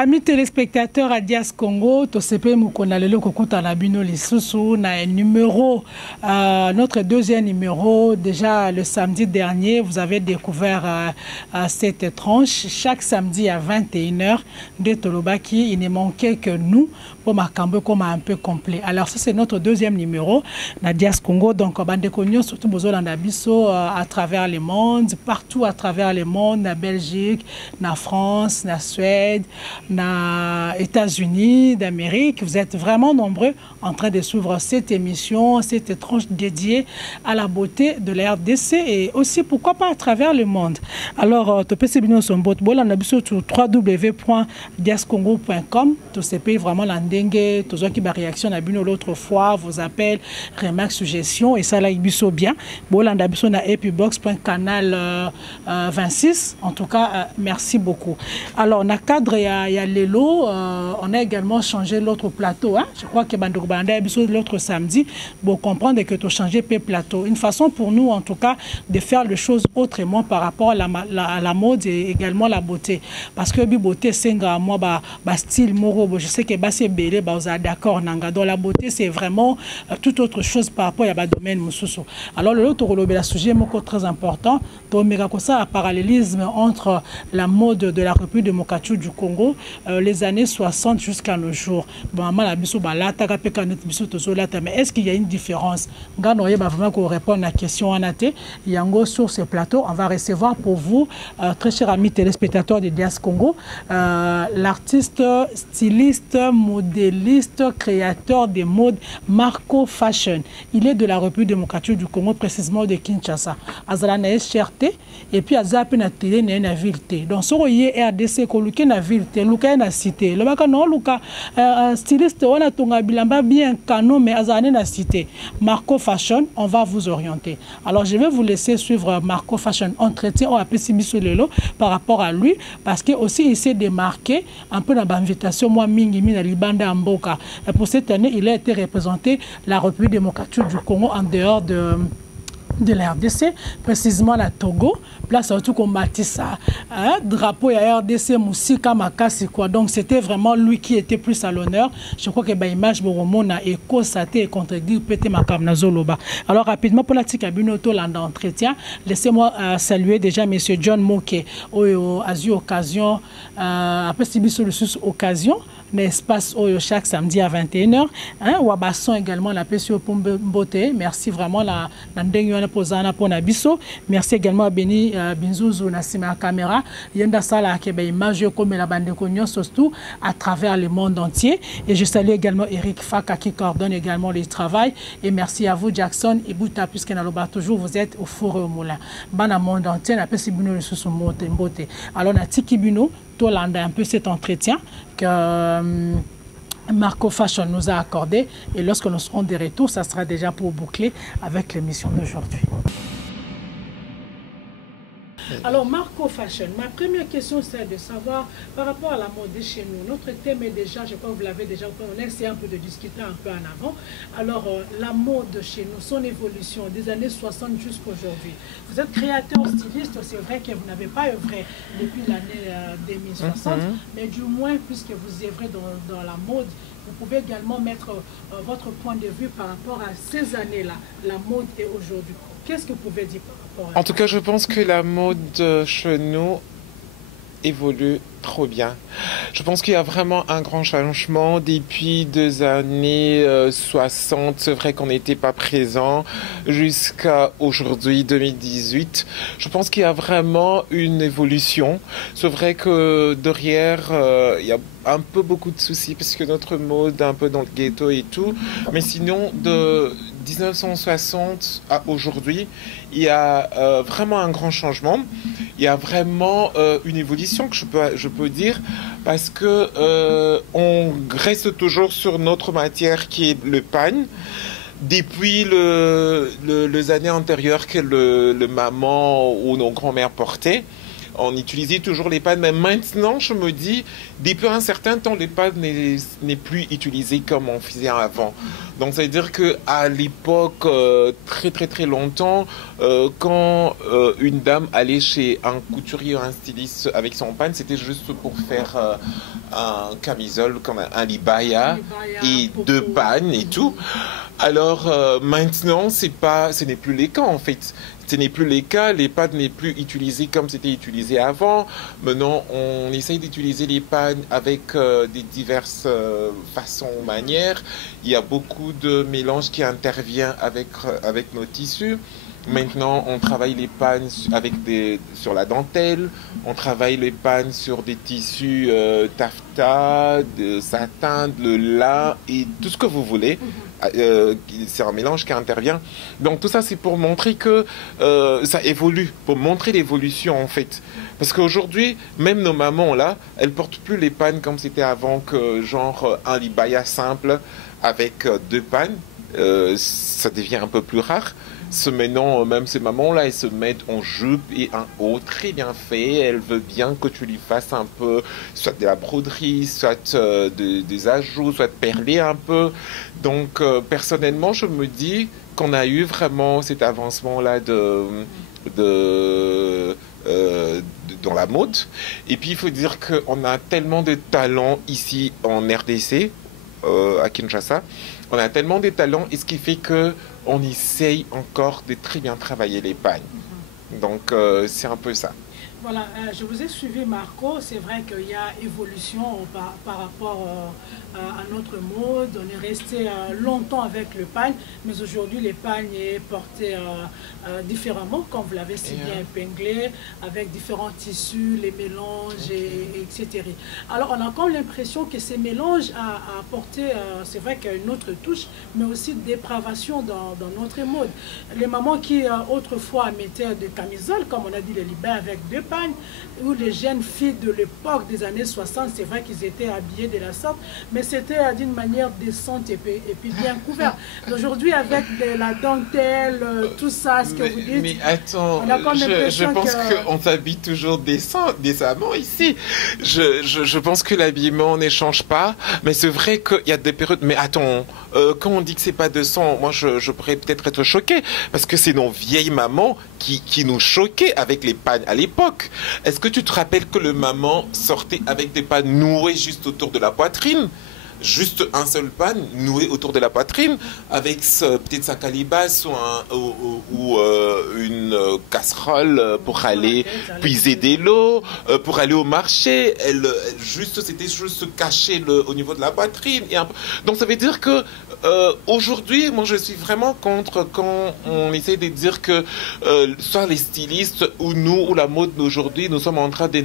Amis téléspectateurs à Dias Congo, Tosepe Mukonalelo Kokuta Nabino Lisusu, na un numéro, notre deuxième numéro, déjà le samedi dernier, vous avez découvert cette tranche. Chaque samedi à 21h de Tolobaki, il ne manquait que nous pour Makambo comme un peu complet. Alors ça c'est notre deuxième numéro, na Dias Congo, donc Bande Konyo, surtout Bozolanda Biso à travers le monde, partout à travers le monde, na Belgique, na France, na Suède, na États-Unis d'Amérique. Vous êtes vraiment nombreux en train de suivre cette émission, cette tranche dédiée à la beauté de la RDC et aussi pourquoi pas à travers le monde. Alors, tu peux se bien sur www.diascongo.com. Tu sais vraiment l'endingue, tu as qui réaction à l'autre fois, vos appels, remarques, suggestions et ça là il biso bien. Bolanda biso na epibox.canal 26. En tout cas, merci beaucoup. Alors, na cadre il y a Lelo, on a également changé l'autre plateau. Hein? Je crois que Bandourbanda a besoin de l'autre samedi pour comprendre que tu as changé le plateau. Une façon pour nous, en tout cas, de faire les choses autrement par rapport à la mode et également la beauté. Parce que la beauté, c'est moi, style moro. Je sais que c'est belé, vous êtes d'accord. Donc la beauté, c'est vraiment toute autre chose par rapport à la domaine Moussoussou. Alors, l'autre sujet très important, un parallélisme entre la mode de la République démocratique du Congo, les années 60 jusqu'à nos jours. Mais est-ce qu'il y a une différence? Vraiment répondre à la question en athée. Sur ce plateau, on va recevoir pour vous, très chers amis téléspectateurs de Dias Congo, l'artiste, styliste, modéliste, créateur de mode Marco Fashion. Il est de la République démocratique du Congo, précisément de Kinshasa. Azala na cherté et puis azala na télé na ville. Donc so yé RDC ko luké na ville, luké na cité. Le baka non luka styliste on a tonga bilamba bien canon mais azala na cité. Marco Fashion, on va vous orienter. Alors je vais vous laisser suivre Marco Fashion entretien on appelle Simiso Lelo par rapport à lui parce que aussi il s'est démarqué un peu dans l'invitation moi mingi mina libanda mboka. Pour cette année, il a été représenté la République démocratique du Congo en dehors de la RDC, précisément la Togo, place surtout qu'on bâtisse ça, drapeau à RDC, Moussika, Makasi, quoi. Donc c'était vraiment lui qui était plus à l'honneur. Je crois que l'image Boromona a éco-saté et contredit Pété Makam Nazoloba. Alors rapidement, pour la Tikabinoto, l'entretien, laissez-moi saluer déjà M. John Moke, a eu occasion, après Sibiso le sous occasion, l'espace chaque samedi à 21h. Wabasson également, la PCO Pombote. Merci vraiment la Posana Ponabiso. Merci également à Beni Binzouzou Nassima Caméra. Yenda Sala Kebe image comme la bande Cognon, surtout à travers le monde entier. Et je salue également Eric Faka qui coordonne également le travail. Et merci à vous, Jackson et Bouta, puisque toujours vous êtes au four et au moulin. Bana monde entier, la PCO le sous Mbote. Alors, na Tikibino, Tolanda un peu cet entretien que Marco Fashion nous a accordé et lorsque nous serons de retour, ça sera déjà pour boucler avec l'émission d'aujourd'hui. Alors Marco Fashion, ma première question c'est de savoir par rapport à la mode chez nous. Notre thème est déjà, je crois que vous l'avez déjà, on a essayé un peu de discuter un peu en avant. Alors la mode chez nous, son évolution des années 60 jusqu'à aujourd'hui. Vous êtes créateur styliste, c'est vrai que vous n'avez pas œuvré depuis l'année 2060, mais du moins puisque vous œuvrez dans la mode, vous pouvez également mettre votre point de vue par rapport à ces années-là, la mode et aujourd'hui. Qu'est-ce que vous pouvez dire par rapport à En tout cas, je pense que la mode chez nous évolue trop bien. Je pense qu'il y a vraiment un grand changement depuis des années 60. C'est vrai qu'on n'était pas présent jusqu'à aujourd'hui, 2018. Je pense qu'il y a vraiment une évolution. C'est vrai que derrière, il y a un peu beaucoup de soucis parce que notre mode est un peu dans le ghetto et tout. Mais sinon, de 1960 à aujourd'hui, il y a vraiment un grand changement. Il y a vraiment une évolution que je peux dire parce que on reste toujours sur notre matière qui est le pagne. Depuis les années antérieures que le maman ou nos grands-mères portaient, on utilisait toujours les pannes. Mais maintenant, je me dis, depuis un certain temps, les pannes n'est plus utilisées comme on faisait avant. Donc, ça veut dire qu'à l'époque, très très très longtemps, quand une dame allait chez un couturier ou un styliste avec son panne, c'était juste pour faire un camisole, comme un libaya et deux pannes et tout. Alors maintenant, ce n'est plus les cas en fait. Ce n'est plus les cas, les pannes n'est plus utilisées comme c'était utilisé avant. Maintenant, on essaye d'utiliser les pannes avec des diverses façons ou manières. Il y a beaucoup de mélanges qui interviennent avec nos tissus. Maintenant, on travaille les pannes sur la dentelle, on travaille les pannes sur des tissus taffetas, de satin, de lin et tout ce que vous voulez. C'est un mélange qui intervient. Donc tout ça, c'est pour montrer que ça évolue, pour montrer l'évolution en fait. Parce qu'aujourd'hui, même nos mamans là, elles portent plus les pannes comme c'était avant, que genre un libaya simple avec deux pannes. Ça devient un peu plus rare. Maintenant, même ces mamans-là, elles se mettent en jupe et un haut très bien fait. Elles veulent bien que tu lui fasses un peu, soit de la broderie, soit des ajouts, soit perler un peu. Donc, personnellement, je me dis qu'on a eu vraiment cet avancement-là dans la mode. Et puis, il faut dire qu'on a tellement de talents ici en RDC, à Kinshasa. On a tellement de talents, et ce qui fait qu'on essaye encore de très bien travailler les pannes. Donc, c'est un peu ça. Voilà, je vous ai suivi Marco, c'est vrai qu'il y a évolution par rapport à notre mode, on est resté longtemps avec le pagne, mais aujourd'hui le pagne est porté différemment, comme vous l'avez si bien épinglé, avec différents tissus, les mélanges, etc. Alors on a comme l'impression que ces mélanges a apporté, c'est vrai qu'il y a une autre touche, mais aussi dépravation dans notre mode. Les mamans qui autrefois mettaient des camisoles, comme on a dit les libères avec deux pagnes, où les jeunes filles de l'époque des années 60, c'est vrai qu'ils étaient habillés de la sorte, mais c'était d'une manière décente et puis bien couvert. Aujourd'hui, avec la dentelle, tout ça, ce que vous dites... Mais attends, je pense qu'on s'habille toujours décemment ici. Je pense que l'habillement ne change pas, mais c'est vrai qu'il y a des périodes... Mais attends, quand on dit que c'est pas décent, moi je pourrais peut-être être choquée, parce que c'est nos vieilles mamans qui nous choquaient avec les pagnes à l'époque. Est-ce que tu te rappelles que le maman sortait avec des pannes nouées juste autour de la poitrine? Juste un seul pan noué autour de la poitrine, avec peut-être sa calebasse ou une casserole pour aller puiser de l'eau, pour aller au marché. C'était juste se cacher au niveau de la poitrine. Donc ça veut dire que aujourd'hui, moi je suis vraiment contre quand on essaie de dire que soit les stylistes ou nous, ou la mode d'aujourd'hui, nous sommes en train de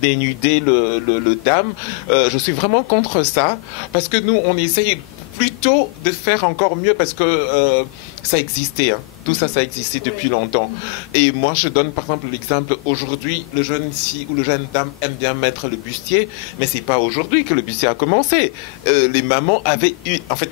dénuder le dame. Je suis vraiment contre ça. Parce que nous, on essaye plutôt de faire encore mieux parce que ça existait. Hein. Tout ça, ça existait depuis longtemps. Et moi, je donne par exemple l'exemple, aujourd'hui, le jeune fille ou le jeune dame aime bien mettre le bustier, mais c'est pas aujourd'hui que le bustier a commencé. Les mamans avaient en fait,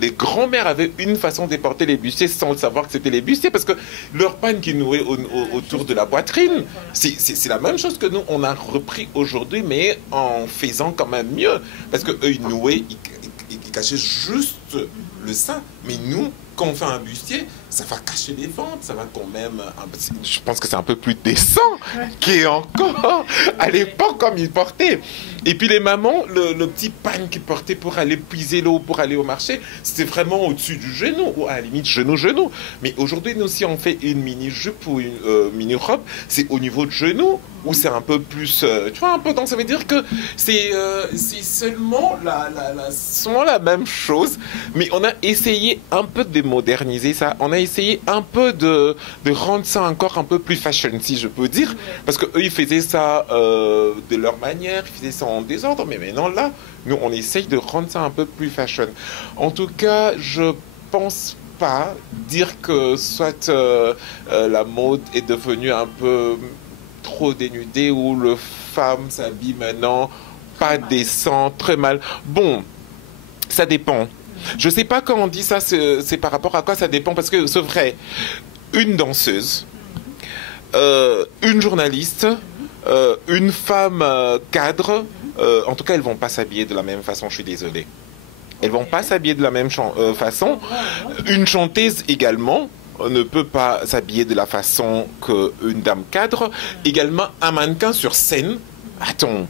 les grands-mères avaient une façon de porter les bustiers sans savoir que c'était les bustiers, parce que leur panne qui nouait autour de la poitrine, c'est la même chose que nous, on a repris aujourd'hui, mais en faisant quand même mieux. Parce que eux, ils nouaient, ils cachaient juste le sein, mais nous, quand on fait un bustier, ça va cacher les ventres, ça va quand même... Je pense que c'est un peu plus décent qu'encore à l'époque comme ils portaient. Et puis les mamans, le petit pagne qu'ils portaient pour aller puiser l'eau, pour aller au marché, c'était vraiment au-dessus du genou, ou à la limite genou. Mais aujourd'hui, nous, si on fait une mini-jupe ou une mini-robe, c'est au niveau de genou, où c'est un peu plus... tu vois, un peu... Donc ça veut dire que c'est seulement la même chose, mais on a essayé un peu de moderniser ça. On a essayé un peu de rendre ça encore un peu plus fashion, si je peux dire, parce qu'eux, ils faisaient ça de leur manière, ils faisaient ça en désordre, mais maintenant, là, nous, on essaye de rendre ça un peu plus fashion. En tout cas, je pense pas dire que soit la mode est devenue un peu trop dénudée, ou le femme s'habille maintenant pas décent, très mal. Bon, ça dépend. Je sais pas quand on dit ça, c'est par rapport à quoi ça dépend, parce que c'est vrai, une danseuse, une journaliste, une femme cadre, en tout cas, elles vont pas s'habiller de la même façon, je suis désolé. Elles vont pas s'habiller de la même façon. Une chanteuse également ne peut pas s'habiller de la façon qu'une dame cadre. Également, un mannequin sur scène, attends,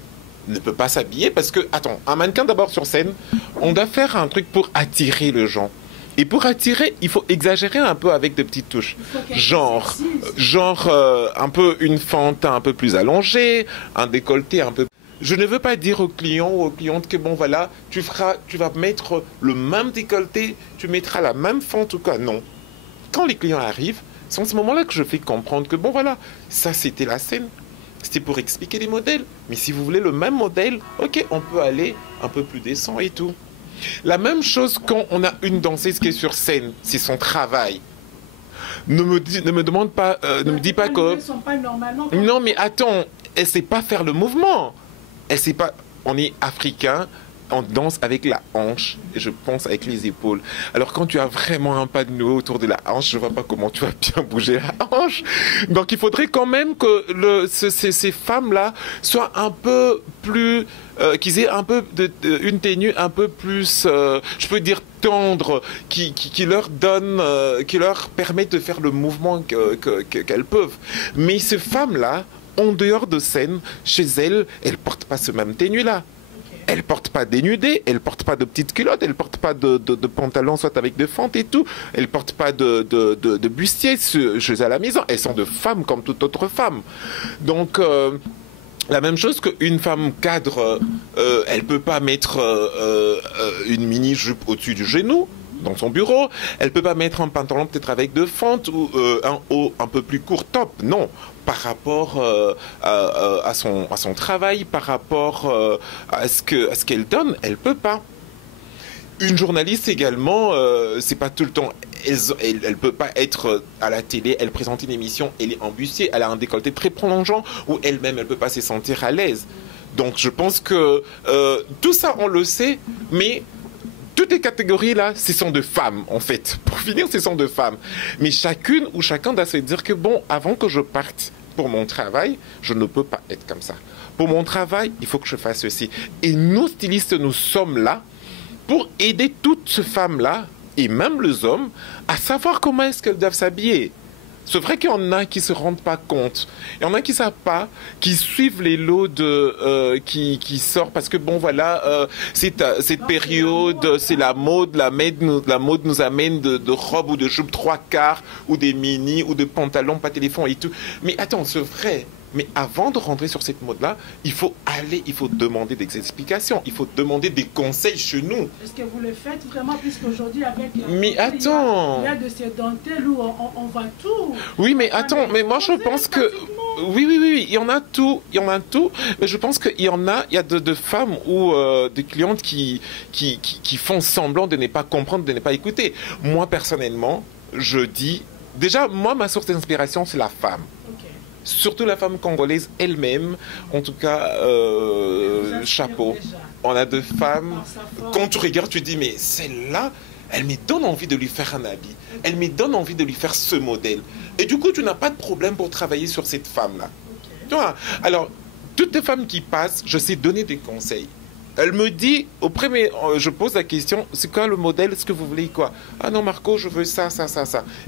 ne peut pas s'habiller parce que, attends, un mannequin d'abord sur scène, on doit faire un truc pour attirer les gens. Et pour attirer, il faut exagérer un peu avec des petites touches. Genre un peu une fente un peu plus allongée, un décolleté un peu... Je ne veux pas dire aux clients ou aux clientes que bon voilà, tu vas mettre le même décolleté, tu mettras la même fente ou quoi. Non. Quand les clients arrivent, c'est en ce moment-là que je fais comprendre que bon voilà, ça c'était la scène. C'était pour expliquer les modèles. Mais si vous voulez le même modèle, ok, on peut aller un peu plus décent et tout. La même chose quand on a une danseuse qui est sur scène, c'est son travail. Ne me demande pas, ne me dis pas que... Non mais attends, elle sait pas faire le mouvement. Elle sait pas... On est africain, on danse avec la hanche et je pense avec les épaules. Alors quand tu as vraiment un pas de nouveau autour de la hanche, je vois pas comment tu vas bien bouger la hanche. Donc il faudrait quand même que ces femmes-là soient un peu plus... qu'ils aient un peu une tenue un peu plus, je peux dire tendre, qui leur donne, qui leur permet de faire le mouvement qu'elles peuvent. Mais ces femmes-là, en dehors de scène, chez elles, elles portent pas ce même tenue-là. Elle porte pas dénudée, elle porte pas de petites culottes, elle porte pas de pantalons soit avec des fentes et tout, elle porte pas de bustier chez à la maison. Elles sont de femmes comme toute autre femme. Donc la même chose qu'une femme cadre, elle peut pas mettre une mini jupe au-dessus du genou dans son bureau, elle peut pas mettre un pantalon peut-être avec deux fentes ou un haut un peu plus court, top, non. Par rapport à son travail, par rapport à ce qu'elle donne, elle peut pas. Une journaliste également, c'est pas tout le temps, elle peut pas être à la télé, elle présente une émission, elle est en bustier, elle a un décolleté très prolongeant, ou elle-même, elle peut pas se sentir à l'aise. Donc je pense que tout ça, on le sait, mais toutes les catégories là, ce sont de femmes en fait. Pour finir, ce sont de femmes. Mais chacune ou chacun doit se dire que bon, avant que je parte pour mon travail, je ne peux pas être comme ça. Pour mon travail, il faut que je fasse ceci. Et nous, stylistes, nous sommes là pour aider toutes ces femmes-là, et même les hommes, à savoir comment est-ce qu'elles doivent s'habiller. C'est vrai qu'il y en a qui ne se rendent pas compte. Il y en a qui ne savent pas, qui suivent les lots qui sortent parce que bon voilà, cette période, c'est la mode. La mode nous amène de robes ou de jupes 3/4 ou des mini ou de pantalons pas téléphone et tout. Mais attends, c'est vrai. Mais avant de rentrer sur cette mode-là, il faut demander des explications, il faut demander des conseils chez nous. Est-ce que vous le faites vraiment, puisqu'aujourd'hui, avec... Mais attends... Il y a de ces dentelles où on voit tout. Oui, mais attends, mais moi je pense que... Oui, il y en a tout, mais je pense qu'il y a de femmes ou de clientes qui font semblant de ne pas comprendre, de ne pas écouter. Moi, personnellement, je dis... Déjà, moi, ma source d'inspiration, c'est la femme. Surtout la femme congolaise elle-même, en tout cas, chapeau. On a deux femmes, quand tu regardes, tu dis, mais celle-là, elle me donne envie de lui faire un habit. Elle me donne envie de lui faire ce modèle. Et du coup, tu n'as pas de problème pour travailler sur cette femme-là. Tu vois? Alors, toutes les femmes qui passent, je sais donner des conseils. Elle me dit, au premier, je pose la question, c'est quoi le modèle, est-ce que vous voulez quoi? Ah non Marco, je veux ça.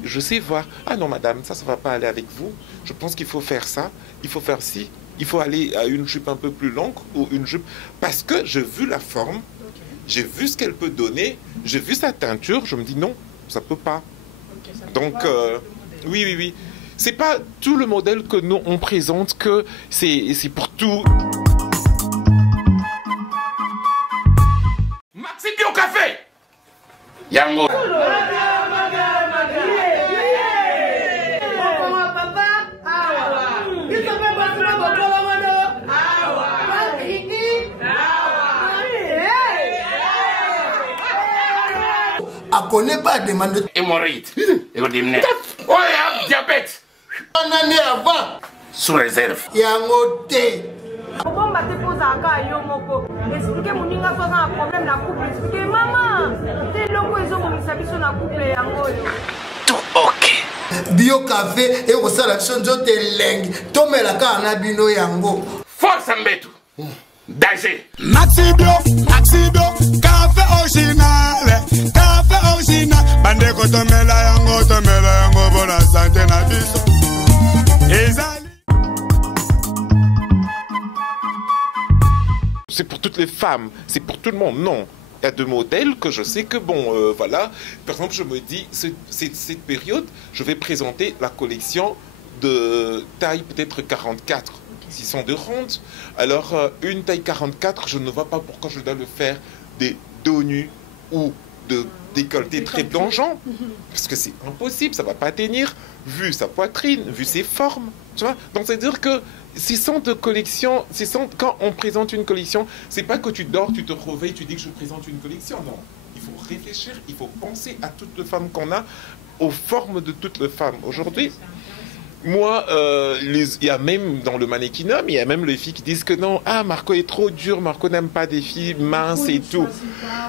Je sais voir, ah non madame, ça va pas aller avec vous. Je pense qu'il faut faire ça, il faut faire ci, il faut aller à une jupe un peu plus longue ou une jupe... Parce que j'ai vu la forme, j'ai vu ce qu'elle peut donner, j'ai vu sa teinture, je me dis non, ça peut pas. Donc, oui. C'est pas tout le modèle que nous on présente que c'est pour tout... Au café Yango A connaît pas demande hémorroïde et au dîner. Oh, diabète. On en est avant. Sous réserve. Yango té. Bon, bah, te pose à gars, yo, moko. Expliquez mon ninga, toi, un problème dans la couple. Expliquez, maman, t'es l'homme, ils ont mis sa vie sur la couple, yango. Tout ok. Bio café et au salade sonzo te leng. Tome la kana bino yango. Force Mbetu. Danger. Maxi Bio, café original. Café original. Bande ko tomela yango pour la santé na biso. C'est pour toutes les femmes, c'est pour tout le monde, non. Il y a deux modèles que je sais que, bon, voilà. Par exemple, je me dis, cette période, je vais présenter la collection de taille peut-être 44. S'ils sont de ronde, alors une taille 44, je ne vois pas pourquoi je dois le faire des dos nus ou de décolleté très plongeant. Parce que c'est impossible, ça ne va pas tenir, vu sa poitrine, vu ses formes. Tu vois. Donc, c'est-à-dire que ces centres de collection, quand on présente une collection, c'est pas que tu dors, tu te réveilles, tu dis que je présente une collection. Non, il faut réfléchir, il faut penser à toutes les femmes qu'on a, aux formes de toutes les femmes. Aujourd'hui, moi, il y a même dans le mannequinat, il y a même les filles qui disent que non, ah, Marco est trop dur, Marco n'aime pas des filles minces et tout.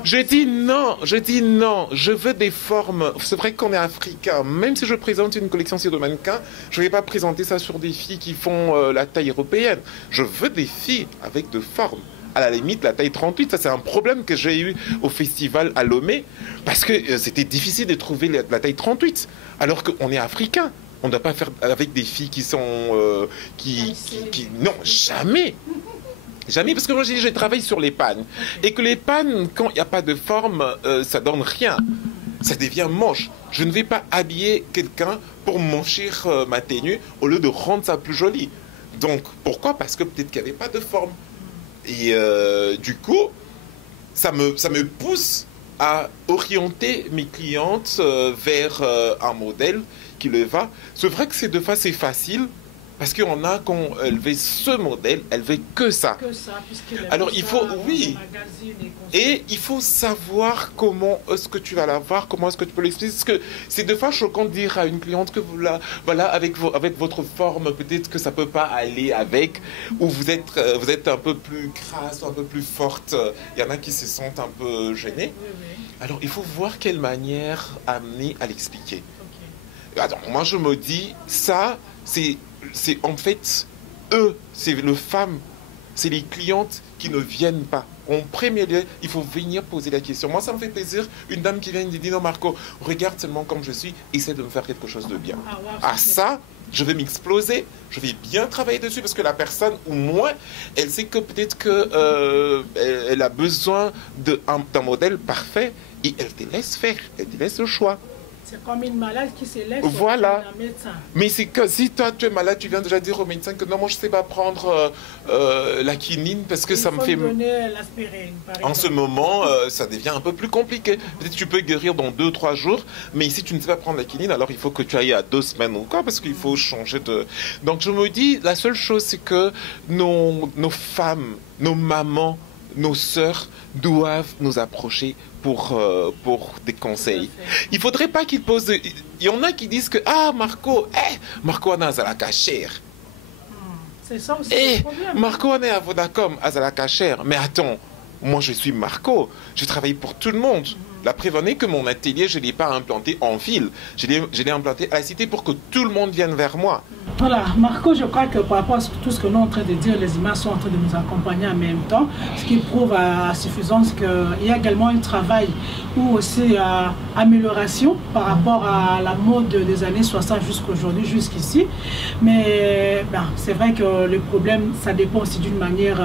Je dis non, je veux des formes. C'est vrai qu'on est africain, même si je présente une collection sur le mannequin, je ne vais pas présenter ça sur des filles qui font la taille européenne. Je veux des filles avec de formes. À la limite, la taille 38, ça c'est un problème que j'ai eu au festival à Lomé, parce que c'était difficile de trouver la taille 38, alors qu'on est africain. On ne doit pas faire avec des filles qui sont... non, jamais. Jamais, parce que moi, je travaille sur les pannes. Et que les pannes, quand il n'y a pas de forme, ça donne rien. Ça devient moche. Je ne vais pas habiller quelqu'un pour manchir ma tenue au lieu de rendre ça plus joli. Donc, pourquoi? Parce que peut-être qu'il n'y avait pas de forme. Et du coup, ça me pousse à orienter mes clientes vers un modèle qui le va. C'est vrai que deux fois c'est facile parce qu'on a quand elle veut ce modèle, elle veut que ça. Alors il faut, oui, et il faut savoir comment est-ce que tu vas l'avoir, comment est-ce que tu peux l'expliquer. Parce que c'est deux fois choquant de dire à une cliente que voilà avec votre forme, peut-être que ça peut pas aller avec, ou vous êtes un peu plus crasse, un peu plus forte. Il y en a qui se sentent un peu gênés. Alors il faut voir quelle manière amener à l'expliquer. Alors, moi je me dis, ça, c'est en fait, eux, c'est les femmes, c'est les clientes qui ne viennent pas. En premier lieu, il faut venir poser la question. Moi, ça me fait plaisir, une dame qui vient et me dit, non Marco, regarde seulement comme je suis, essaie de me faire quelque chose de bien. Ça, je vais m'exploser, je vais bien travailler dessus, parce que la personne, ou moi, elle sait que peut-être qu'elle a besoin d'un modèle parfait, et elle te laisse faire, elle te laisse le choix. C'est comme une malade qui se laisse voilà. au médecin. Mais c'est que si toi tu es malade, tu viens déjà dire au médecin que non, moi je ne sais pas prendre la quinine parce que ça me fait... En ce moment, ça devient un peu plus compliqué. Peut-être que tu peux guérir dans 2-3 jours, mais si tu ne sais pas prendre la quinine, alors il faut que tu ailles à 2 semaines ou quoi, parce qu'il faut changer de... Donc je me dis, la seule chose c'est que nos femmes, nos mamans, nos sœurs doivent nous approcher pour des conseils. Il ne faudrait pas qu'ils posent... Il y en a qui disent que « Ah, Marco, Marco on a à la cachère. » C'est ça aussi le problème. Marco on est à Vodacom, à la cachère. Mais attends, moi je suis Marco, je travaille pour tout le monde. La preuve est que mon atelier, je ne l'ai pas implanté en ville. Je l'ai implanté à la cité pour que tout le monde vienne vers moi. Voilà, Marco, je crois que par rapport à tout ce que nous sommes en train de dire, les images sont en train de nous accompagner en même temps, ce qui prouve à suffisance qu'il y a également un travail ou aussi amélioration par rapport à la mode des années 60 jusqu'aujourd'hui, jusqu'ici. Mais c'est vrai que le problème, ça dépend aussi d'une manière,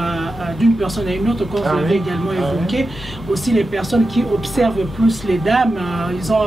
d'une personne à une autre, comme vous l'avez également évoqué. Aussi les personnes qui observent plus les dames, ils ont,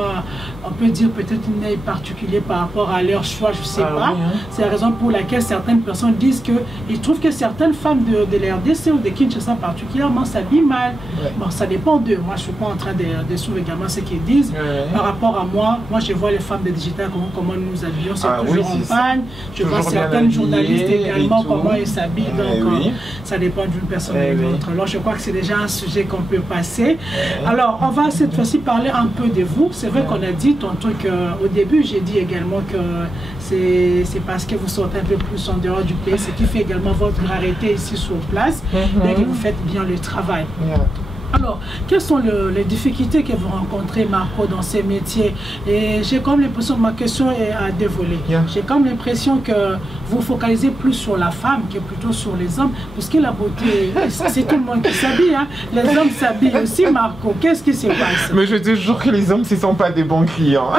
on peut dire peut-être un œil particulier par rapport à leur choix, je ne sais pas. C'est la raison pour laquelle certaines personnes disent qu'ils trouvent que certaines femmes de l'RDC ou de Kinshasa particulièrement s'habillent mal. Bon, ça dépend d'eux. Moi, je ne suis pas en train de suivre également ce qu'ils disent. Par rapport à moi, je vois les femmes de digital, comment nous nous habillons, c'est toujours en pagne. Je vois certaines journalistes également, comment elles s'habillent. Donc, ça dépend d'une personne à une autre. Alors, je crois que c'est déjà un sujet qu'on peut passer. Alors, on va cette fois-ci parler un peu de vous. C'est vrai qu'on a dit tantôt qu'au début, j'ai dit également que c'est parce que vous sortez un peu plus en dehors du pays, ce qui fait également votre rareté ici sur place, et que vous faites bien le travail. Alors, quelles sont les difficultés que vous rencontrez, Marco, dans ces métiers? Et j'ai comme l'impression, ma question est à dévoiler. Yeah. J'ai comme l'impression que vous focalisez plus sur la femme que plutôt sur les hommes, parce que la beauté, c'est tout le monde qui s'habille. Hein. Les hommes s'habillent aussi, Marco. Qu'est-ce qui se passe? Mais je te jure que les hommes, ce ne sont pas des bons clients.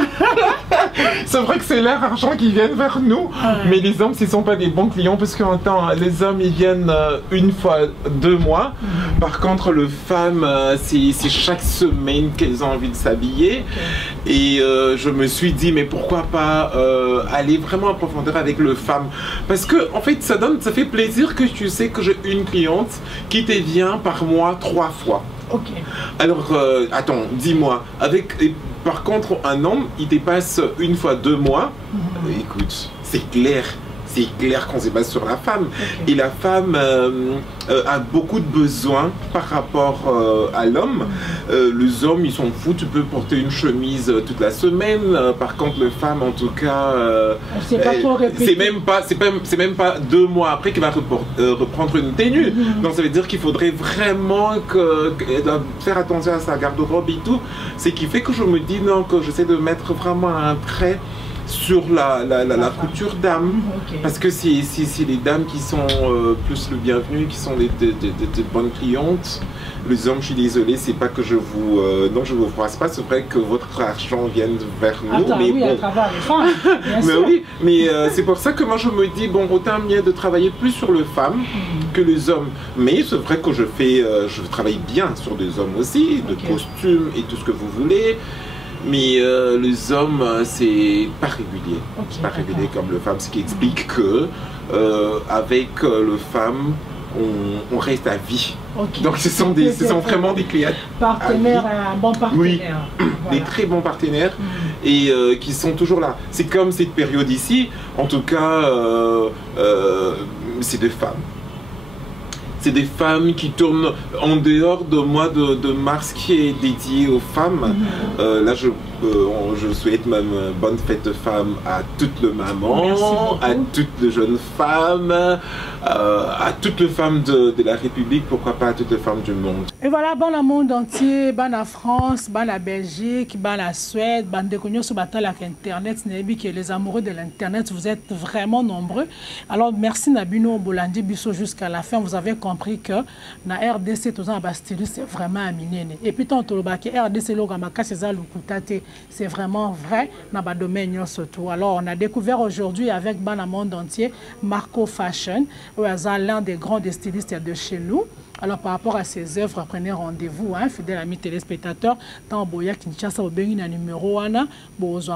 C'est vrai que c'est leur argent qui vient vers nous, mais les hommes, ce ne sont pas des bons clients, parce que les hommes, ils viennent une fois, 2 mois. Par contre, les femmes, c'est chaque semaine qu'elles ont envie de s'habiller. Et je me suis dit, mais pourquoi pas aller vraiment en profondeur avec les femmes? Parce que, en fait, ça fait plaisir que tu sais que j'ai une cliente qui te vient par mois 3 fois. Ok. Alors, attends, dis-moi, par contre, un homme, il dépasse une fois 2 mois. Écoute, c'est clair. C'est clair qu'on se base sur la femme. Okay. Et la femme a beaucoup de besoins par rapport à l'homme. Les hommes, ils s'en foutent. Tu peux porter une chemise toute la semaine. Par contre, les femmes, en tout cas, c'est même pas 2 mois après qu'elle va reprendre une tenue. Donc, ça veut dire qu'il faudrait vraiment faire attention à sa garde-robe et tout. C'est qui fait que je me dis non, que j'essaie de mettre vraiment un trait sur la couture dame, parce que c'est les dames qui sont plus le bienvenu, qui sont des bonnes clientes. Les hommes, je suis désolé, c'est pas que je vous non, je vous froisse pas, c'est vrai que votre argent vient vers nous. Attends, mais oui, bon. à travers les femmes, bien sûr. Oui, mais c'est pour ça que moi je me dis, bon, autant mieux de travailler plus sur les femmes que les hommes. Mais c'est vrai que je travaille bien sur des hommes aussi, de costumes et tout ce que vous voulez. Mais les hommes, c'est pas régulier. C'est pas régulier comme les femmes, ce qui explique que avec les femmes, on reste à vie. Donc ce sont vraiment des clients. Partenaires, un bon partenaire. Oui, voilà. Des très bons partenaires et qui sont toujours là. C'est comme cette période ici, en tout cas, c'est des femmes. C'est des femmes qui tournent en dehors du mois de mars qui est dédié aux femmes. Là, je souhaite même bonne fête de femmes à toutes les mamans, à toutes les jeunes femmes, à toutes les femmes de la République, pourquoi pas à toutes les femmes du monde. Et voilà, bon le monde entier, bon la France, bon la Belgique, bon la Suède, bon de connus sur Internet, que les amoureux de l'Internet, vous êtes vraiment nombreux. Alors, merci Nabino Bolandi Bisso jusqu'à la fin. Vous avez compris que na RDC, tout ça, c'est vraiment aminé. Et puis, tant que RDC, c'est vraiment vrai dans le domaine surtout. Alors, on a découvert aujourd'hui avec Ban Monde entier Marco Fashion, l'un des grands stylistes de chez nous. Alors, par rapport à ces œuvres, prenez rendez-vous, hein, fidèles amis téléspectateurs, dans Boya Kinshasa, au Bénin, numéro 1,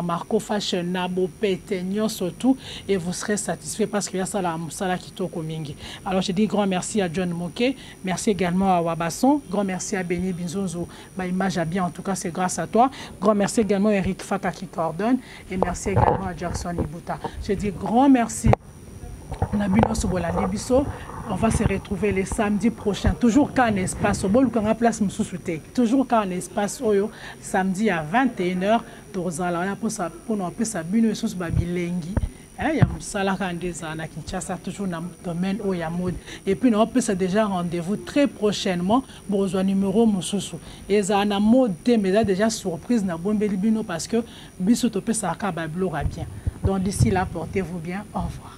Marco Fashion, Nabo, Pétenio, surtout, et vous serez satisfait parce qu'il y a ça qui toque au Mingi. Alors, je dis grand merci à John Moké, merci également à Wabasson, grand merci à Béni Binzonzo, image à bien, en tout cas, c'est grâce à toi. Grand merci également à Eric Faka qui coordonne, et merci également à Jackson Ibuta. Je dis grand merci. Nabino Sobolani Bisso. On va se retrouver les samedis prochains. Toujours quand un espace au bol ou quand on place Moussouté. Toujours quand un espace au samedi à 21h. Pour nous appeler ça Bino Sous Babilengi. Il y a Moussala Kandeza Kinshasa toujours dans le domaine où il y a mode. Et puis on peut se déjà rendez-vous très prochainement pour un numéro Moussoussou. Et ça a mode mais déjà surprise na Bombeli Bino parce que Bisso Topé ça a bien. Donc d'ici là portez-vous bien. Au revoir.